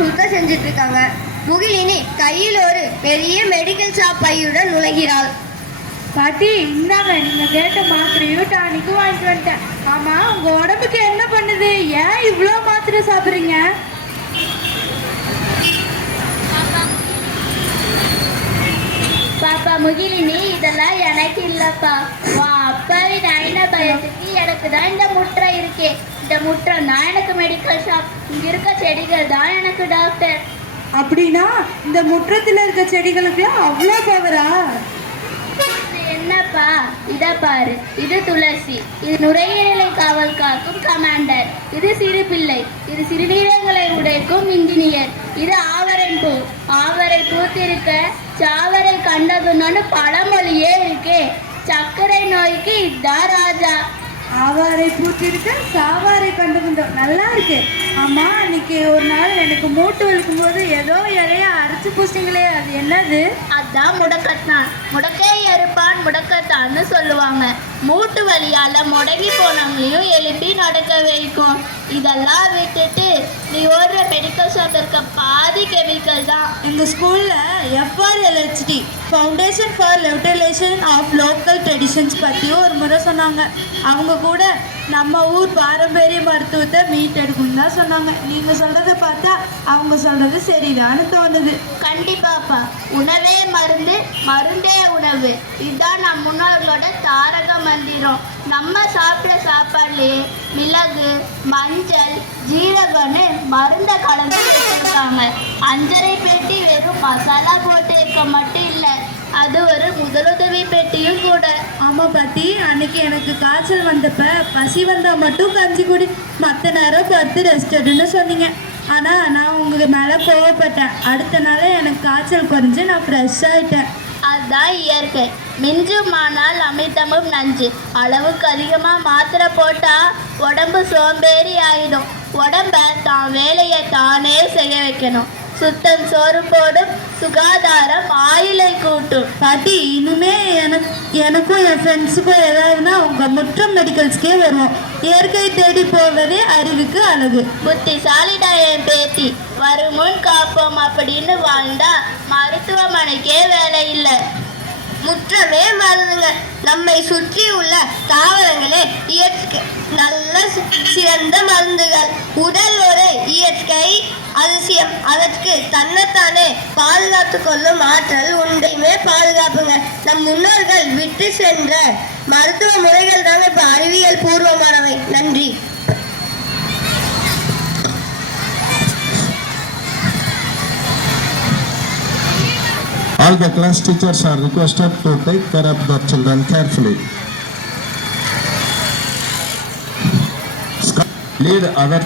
சுத்தம் செஞ்சுட்டு இருக்காங்க. முகிலினி கையில் ஒரு பெரிய மெடிக்கல் ஷாப் பையுடன் நுழைகிறாள். பாட்டி, இந்தாங்க நீங்க கேட்ட மாத்திரையும் டானிக்கும் வாங்கிட்டு வந்துட்டேன். ஆமா, உங்க உடம்புக்கு என்ன பண்ணுது? ஏன் இவ்வளோ மாத்திரை சாப்பிட்றீங்க? பாப்பா முகிலினி, இதெல்லாம் எனக்கு இல்லப்பா. அப்பாவின் ஐநா பயத்துக்கு எனக்கு தான் இந்த முற்றை இருக்கே. இந்த முற்றை தான் எனக்கு மெடிக்கல் ஷாப். இங்க இருக்க செடிகள் தான் எனக்கு டாக்டர். அப்படின்னா இந்த முற்றத்தில் இருக்க செடிகளுக்கு அவ்வளோ பவரா? என்னப்பா, இத பாரு. இது துளசி, இது நுரையீரலை காவல் காக்கும் கமாண்டர். இது சிறு பிள்ளை, இது சிறுநீரகங்களை உடைக்கும் இன்ஜினியர். இது ஆவரன் பூ, ஆவரை பூத்திருக்க சாவரை கண்டதுன்னு பழமொழியே இருக்கே. சர்க்கரை நோய்க்கு இதான் ராஜா. ஆவாரை பூத்திருக்க சாவாரை கண்டுபிடிந்தோம். நல்லா இருக்கு. ஆமா, அன்னைக்கு ஒரு நாள் எனக்கு மூட்டு வலிக்கும் போது ஏதோ இலைய அரைச்சு பூசிங்களே, அது என்னது? அதான் முடக்கத்தான். முடக்கே எருப்பான் முடக்கத்தான்னு சொல்லுவாங்க. மூட்டு வலியால முடங்கி போனவங்களையும் எழுப்பி நடக்க வைக்கும். இதெல்லாம் விட்டுட்டு நீ ஓடுற மெடிக்கல் ஷாப் இருக்க பாதி கெமிக்கல் தான். எங்க ஸ்கூல்ல FRLHT foundation for liberalisation of local traditions பற்றியும் ஒரு முறை சொன்னாங்க. அவங்க கூட நம்ம ஊர் பாரம்பரிய மருத்துவத்தை மீட்டெடுக்கணும் தான் சொன்னாங்க. நீங்கள் சொல்கிறத பார்த்தா அவங்க சொல்கிறது சரிதான்னு தோணுது. கண்டிப்பாப்பா. உணவே மருந்து, மருந்தே உணவு. இதுதான் நம் முன்னோர்களோட தாரக மந்திரம். நம்ம சாப்பிட்ற சாப்பாடுலேயே மிளகு, மஞ்சள், ஜீரகம்னு மருந்தை கலந்து கொடுத்துருக்காங்க. அஞ்சரை பெட்டி வெறும் மசாலா போட்டு இருக்க மட்டும் இல்லை, அது ஒரு முதலுதவி பெட்டியும் கூட. ஆமாம் பாட்டி, அன்னைக்கு எனக்கு காய்ச்சல் வந்தப்ப பசி வந்தால் மட்டும் கஞ்சி குடி, மற்ற நேரம் படுத்து ரெஸ்ட் எடுன்னு சொன்னீங்க. ஆனால் நான் உங்களுக்கு மேலே கோவப்பட்டேன். அடுத்த நாள் எனக்கு காய்ச்சல் குறைஞ்சி நான் ஃப்ரெஷ் ஆகிட்டேன். அதுதான் இயற்கை. மிஞ்சுமானால் அமிர்தமும் நஞ்சு. அளவுக்கு அதிகமாக மாத்திரை போட்டால் உடம்பு சோம்பேறி ஆகிடும். உடம்ப தான் வேலையை தானே செய்ய வைக்கணும். சுத்தம் சோறு போடும், சுகாதாரம் ஆயுளை கூட்டும். பாட்டி, இனிமே எனக்கும் என் ஃப்ரெண்ட்ஸுக்கும் ஏதாவதுன்னா உங்கள் முற்றம் மெடிக்கல்ஸ்க்கே வருவோம். இயற்கை தேடி போவதே அறிவுக்கு அழகு. புத்திசாலிடா என் பேத்தி. வருமுன் காப்போம் அப்படின்னு வாழ்ந்தா மருத்துவமனைக்கே வேலை இல்லை. முற்றமே மருந்துங்க. நம்மை சுற்றி உள்ள தாவரங்களே இயற்கை நல்ல சிறந்த மருந்துகள். உடல் ஒரு இயற்கை அதிசயம். அதற்கு தன்னைத்தானே பாதுகாத்து கொள்ளும் ஆற்றல் உண்டையுமே பாதுகாப்புங்க. நம் முன்னோர்கள் விட்டு சென்ற மருத்துவ முறைகள் தாங்க இப்போ அறிவியல் பூர்வமானவை. நன்றி. All the class teachers are requested to take care of the children carefully. Lead our